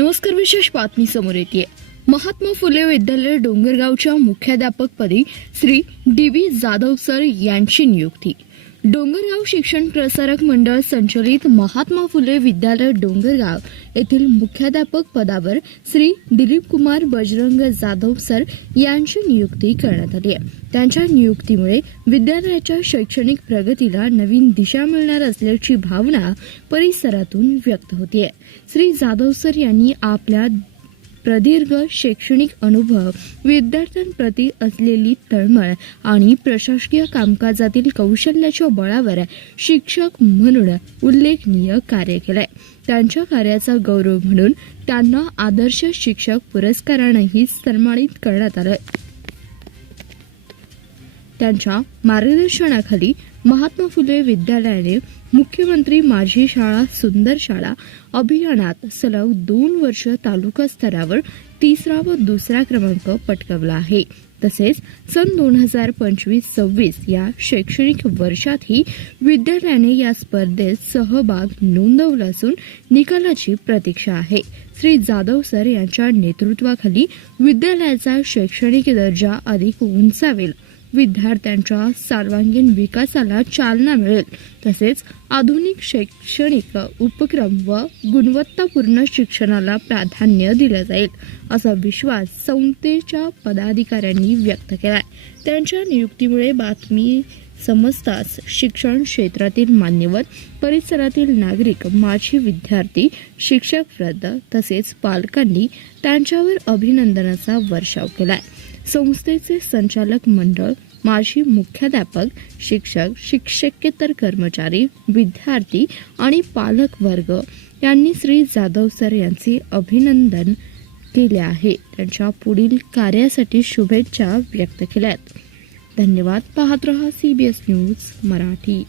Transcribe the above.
नमस्कार. विशेष बातमी समोर येते. महात्मा फुले विद्यालय डोंगरगावच्या मुख्याध्यापकपदी श्री डी.बी. जाधव सर यांची नियुक्ती. डोंगरगाव शिक्षण प्रसारक मंडळ संचलित महात्मा फुले विद्यालय डोंगरगाव येथील मुख्याध्यापक पदावर श्री दिलीप कुमार बजरंग जाधव सर यांची नियुक्ती करण्यात आली आहे. त्यांच्या नियुक्तीमुळे विद्यालयाच्या शैक्षणिक प्रगतीला नवीन दिशा मिळणार असल्याची भावना परिसरातून व्यक्त होते. श्री जाधव सर यांनी आपल्या प्रदीर्घ शैक्षणिक अनुभव, विद्यार्थ्यांप्रती असलेली तळमळ आणि प्रशासकीय कामकाजातील कौशल्याच्या बळावर शिक्षक म्हणून उल्लेखनीय कार्य केलंय. त्यांच्या कार्याचा गौरव म्हणून त्यांना आदर्श शिक्षक पुरस्कारानेही सन्मानित करण्यात आलं. त्यांच्या मार्गदर्शनाखाली महात्मा फुले विद्यालयाने मुख्यमंत्री माझी शाळा सुंदर शाळा अभियानात सलग 2 वर्ष तालुका स्तरावर 3रा व 2रा क्रमांक पटकावला आहे. तसेच सन 2025-26 या शैक्षणिक वर्षातही विद्यालयाने या स्पर्धेत सहभाग नोंदवला असून निकालाची प्रतीक्षा आहे. श्री जाधव सर यांच्या नेतृत्वाखाली विद्यालयाचा शैक्षणिक दर्जा अधिक उंचावेल, विद्यार्थ्यांच्या सर्वांगीण विकासाला चालना मिळेल, तसेच आधुनिक शैक्षणिक उपक्रम व गुणवत्तापूर्ण शिक्षणाला प्राधान्य दिले जाईल असा विश्वास संस्थेच्या पदाधिकाऱ्यांनी व्यक्त केला. त्यांच्या नियुक्तीमुळे बातमी समजताच शिक्षण क्षेत्रातील मान्यवर, परिसरातील नागरिक, माजी विद्यार्थी, शिक्षक वृंद तसेच पालकांनी त्यांच्यावर अभिनंदनाचा वर्षाव केलाय. संस्थेचे संचालक मंडळ, माजी मुख्याध्यापक, शिक्षक, शिक्षकेतर कर्मचारी, विद्यार्थी आणि पालक वर्ग यांनी श्री जाधव सर यांचे अभिनंदन केले आहे. त्यांच्या पुढील कार्यासाठी शुभेच्छा व्यक्त केल्यात. धन्यवाद. पाहत रहा CBS न्यूज मराठी.